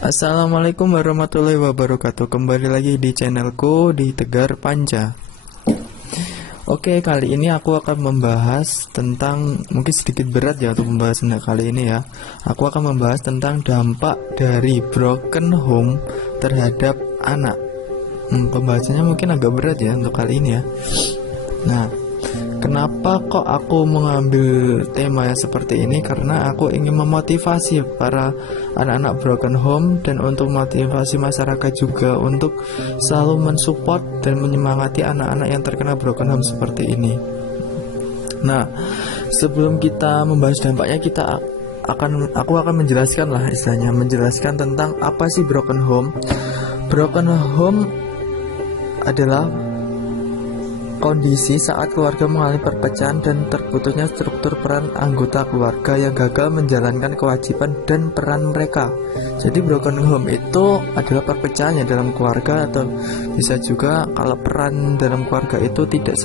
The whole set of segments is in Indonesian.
Assalamualaikum warahmatullahi wabarakatuh. Kembali lagi di channelku di Tegar Panca. Oke, kali ini aku akan membahas tentang, mungkin sedikit berat ya untuk pembahasan kali ini ya. Aku akan membahas tentang dampak dari broken home terhadap anak. Pembahasannya mungkin agak berat ya untuk kali ini ya. Nah, kenapa kok aku mengambil tema yang seperti ini? Karena aku ingin memotivasi para anak-anak broken home dan untuk motivasi masyarakat juga untuk selalu mensupport dan menyemangati anak-anak yang terkena broken home seperti ini. Nah, sebelum kita membahas dampaknya, aku akan menjelaskan lah istilahnya, menjelaskan tentang apa sih broken home. Broken home adalah kondisi saat keluarga mengalami perpecahan dan terputusnya struktur peran anggota keluarga yang gagal menjalankan kewajiban dan peran mereka. Jadi broken home itu adalah perpecahan dalam keluarga, atau bisa juga kalau peran dalam keluarga itu tidak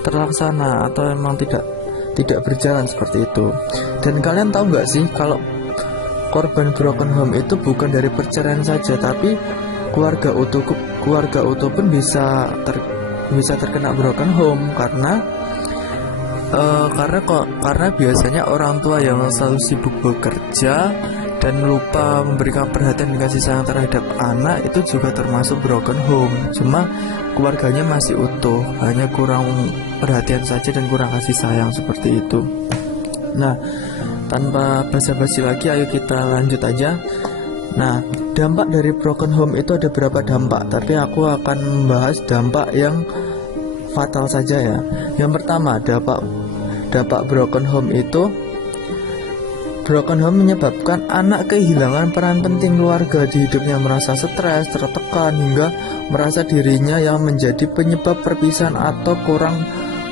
terlaksana atau memang tidak berjalan seperti itu. Dan kalian tahu nggak sih kalau korban broken home itu bukan dari perceraian saja, tapi keluarga utuh pun bisa terkena broken home karena biasanya orang tua yang selalu sibuk bekerja dan lupa memberikan perhatian dan kasih sayang terhadap anak itu juga termasuk broken home. Cuma keluarganya masih utuh, hanya kurang perhatian saja dan kurang kasih sayang seperti itu. Nah, tanpa basa-basi lagi, ayo kita lanjut aja. Nah, dampak dari broken home itu ada berapa dampak, tapi aku akan membahas dampak yang fatal saja ya. Yang pertama, dampak broken home itu, broken home menyebabkan anak kehilangan peran penting keluarga di hidupnya, merasa stres, tertekan, hingga merasa dirinya yang menjadi penyebab perpisahan atau kurang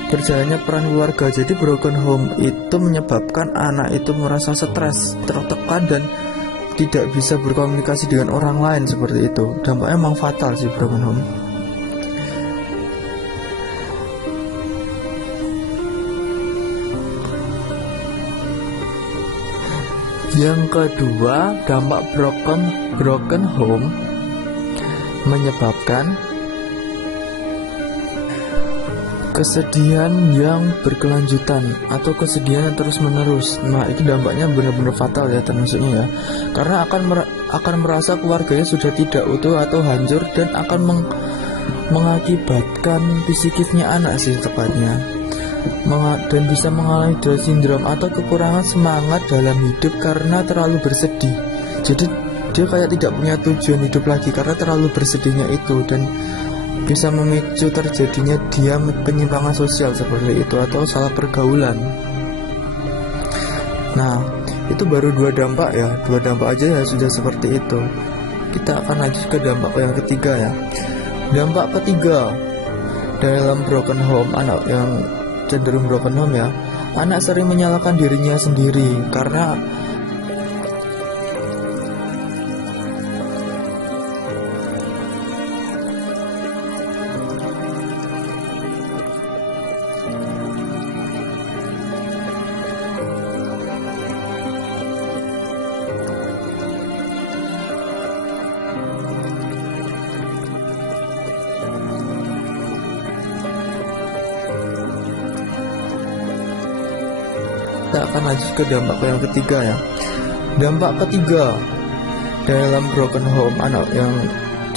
berjalannya peran keluarga. Jadi broken home itu menyebabkan anak itu merasa stres, tertekan, dan tidak bisa berkomunikasi dengan orang lain seperti itu. Dampaknya memang fatal sih broken home. Yang kedua, dampak broken home menyebabkan kesedihan yang berkelanjutan atau kesedihan yang terus menerus. Nah, itu dampaknya benar-benar fatal ya, termasuknya ya, karena akan merasa keluarganya sudah tidak utuh atau hancur, dan akan mengakibatkan psikisnya anak sih tepatnya, dan bisa mengalami Down syndrome atau kekurangan semangat dalam hidup karena terlalu bersedih. Jadi dia kayak tidak punya tujuan hidup lagi karena terlalu bersedihnya itu, dan bisa memicu terjadinya penyimpangan sosial seperti itu atau salah pergaulan. Nah, itu baru dua dampak ya, dua dampak aja ya sudah seperti itu. Kita akan lanjut ke dampak yang ketiga ya. Dampak ketiga dalam broken home, anak yang cenderung broken home ya, anak sering menyalahkan dirinya sendiri karena kita akan lanjut ke dampak yang ketiga ya. Dampak ketiga dalam broken home, anak yang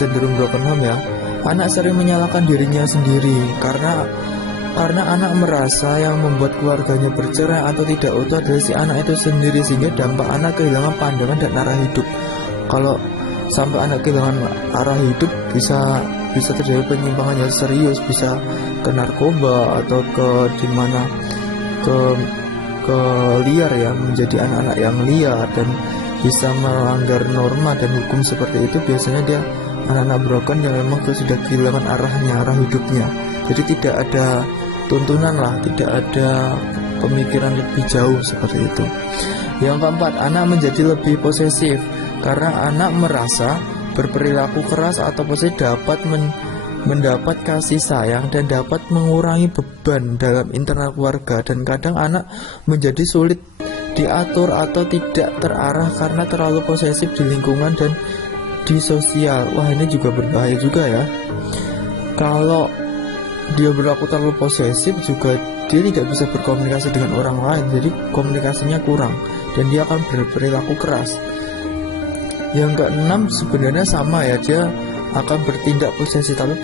cenderung broken home ya, anak sering menyalahkan dirinya sendiri karena anak merasa yang membuat keluarganya bercerai atau tidak utuh adalah si anak itu sendiri, sehingga dampak anak kehilangan pandangan dan arah hidup. Kalau sampai anak kehilangan arah hidup, bisa terjadi penyimpangan yang serius, bisa ke narkoba atau ke liar ya, menjadi anak-anak yang liar dan bisa melanggar norma dan hukum seperti itu. Biasanya dia anak-anak broken yang memang sudah kehilangan arah hidupnya. Jadi tidak ada tuntunan lah, tidak ada pemikiran lebih jauh seperti itu. Yang keempat, anak menjadi lebih posesif karena anak merasa berperilaku keras atau posesif dapat mendapat kasih sayang dan dapat mengurangi beban dalam internal keluarga, dan kadang anak menjadi sulit diatur atau tidak terarah karena terlalu posesif di lingkungan dan di sosial. Wah, ini juga berbahaya juga ya. Kalau dia berlaku terlalu posesif juga dia tidak bisa berkomunikasi dengan orang lain, jadi komunikasinya kurang dan dia akan berperilaku keras. Yang keenam sebenarnya sama ya, dia akan bertindak posesif, tapi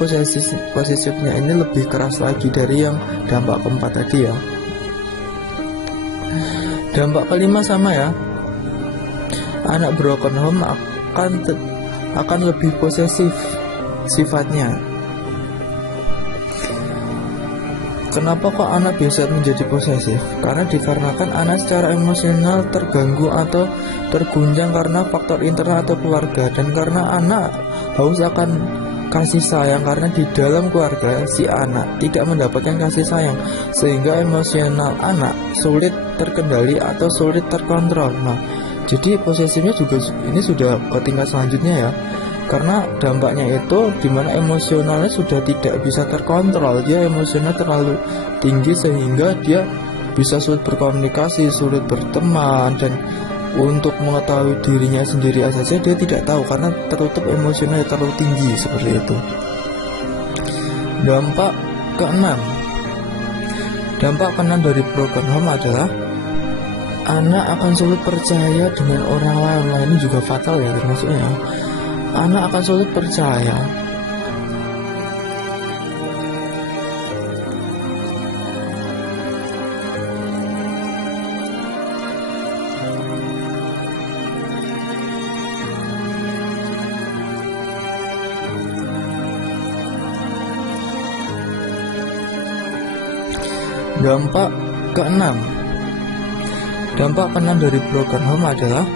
posesifnya ini lebih keras lagi dari yang dampak keempat tadi ya. Dampak kelima sama ya, anak broken home akan lebih posesif sifatnya. Kenapa kok anak bisa menjadi posesif? Karena dikarenakan anak secara emosional terganggu atau terguncang karena faktor internal atau keluarga, dan karena anak haus akan kasih sayang karena di dalam keluarga si anak tidak mendapatkan kasih sayang, sehingga emosional anak sulit terkendali atau sulit terkontrol. Nah, jadi posesifnya juga ini sudah ke tingkat selanjutnya ya, karena dampaknya itu dimana emosionalnya sudah tidak bisa terkontrol, dia emosional terlalu tinggi sehingga dia bisa sulit berkomunikasi, sulit berteman, dan untuk mengetahui dirinya sendiri saja dia tidak tahu karena tertutup emosional terlalu tinggi seperti itu. Dampak keenam dari broken home adalah anak akan sulit percaya dengan orang lain. Nah, ini juga fatal ya termasuknya. Anak akan sulit percaya. Dampak keenam dari broken home adalah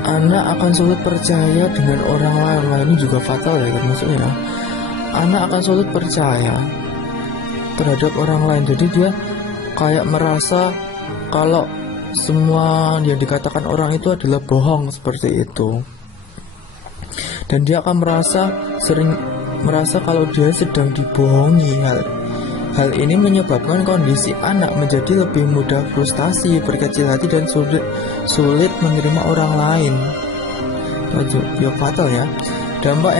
anak akan sulit percaya dengan orang lain. Nah, ini juga fatal ya termasuknya. Anak akan sulit percaya terhadap orang lain, jadi dia kayak merasa kalau semua yang dikatakan orang itu adalah bohong seperti itu, dan dia akan merasa kalau dia sedang dibohongi. Hal ini menyebabkan kondisi anak menjadi lebih mudah frustasi, berkecil hati, dan sulit menerima orang lain. Ya fatal ya. Dampak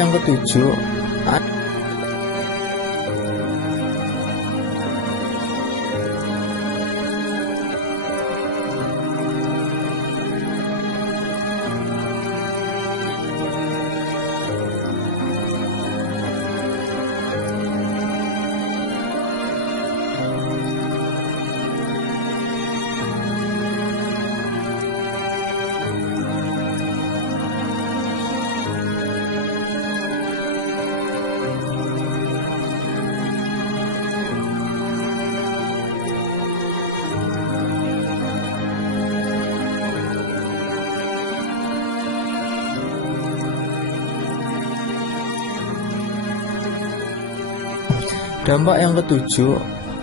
yang ketujuh,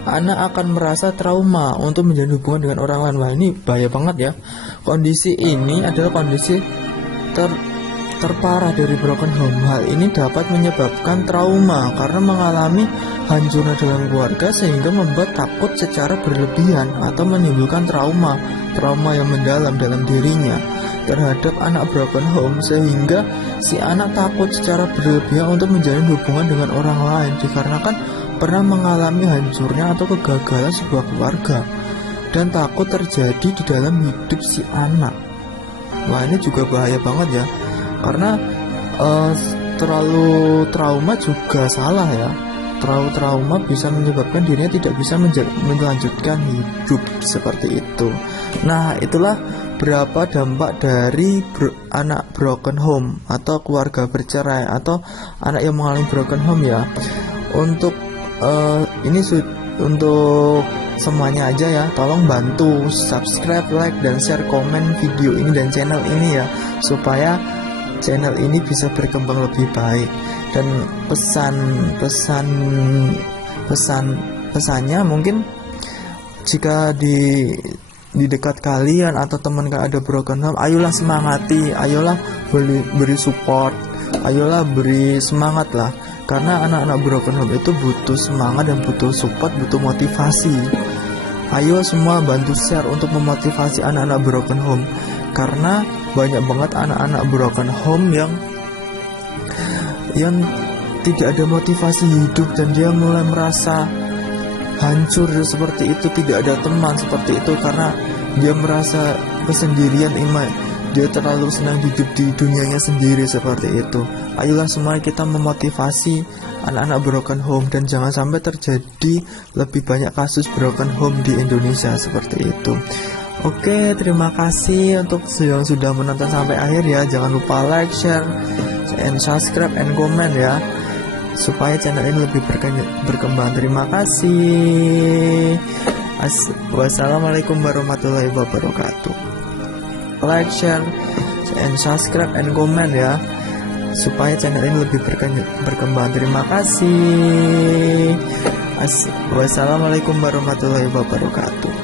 anak akan merasa trauma untuk menjalin hubungan dengan orang lain. Wah, ini bahaya banget ya. Kondisi ini adalah kondisi terparah dari broken home. Hal ini dapat menyebabkan trauma karena mengalami hancurnya dalam keluarga, sehingga membuat takut secara berlebihan atau menimbulkan trauma yang mendalam dalam dirinya terhadap anak broken home, sehingga si anak takut secara berlebihan untuk menjalin hubungan dengan orang lain dikarenakan pernah mengalami hancurnya atau kegagalan sebuah keluarga, dan takut terjadi di dalam hidup si anak. Wah, ini juga bahaya banget ya, karena terlalu trauma juga salah ya. Terlalu trauma bisa menyebabkan dirinya tidak bisa melanjutkan hidup seperti itu. Nah, itulah berapa dampak dari anak broken home atau keluarga bercerai atau anak yang mengalami broken home ya. Untuk ini untuk semuanya aja ya, tolong bantu subscribe, like, dan share, komen video ini dan channel ini ya, supaya channel ini bisa berkembang lebih baik. Dan pesannya mungkin jika di dekat kalian atau teman kalian ada broken home, ayolah semangati, ayolah beri support, ayolah beri semangat lah. Karena anak-anak broken home itu butuh semangat dan butuh support, butuh motivasi. Ayo semua bantu share untuk memotivasi anak-anak broken home, karena banyak banget anak-anak broken home yang tidak ada motivasi hidup dan dia mulai merasa hancur seperti itu, tidak ada teman seperti itu karena dia merasa kesendirian. Dia terlalu senang hidup di dunianya sendiri seperti itu. Ayolah semua kita memotivasi anak-anak broken home, dan jangan sampai terjadi lebih banyak kasus broken home di Indonesia seperti itu. Oke, terima kasih untuk yang sudah menonton sampai akhir ya. Jangan lupa like, share, and subscribe, and comment ya, supaya channel ini lebih berkembang. Terima kasih. Wassalamualaikum warahmatullahi wabarakatuh. Like, share, and subscribe, and comment ya, supaya channel ini lebih berkembang. Terima kasih. Wassalamualaikum warahmatullahi wabarakatuh.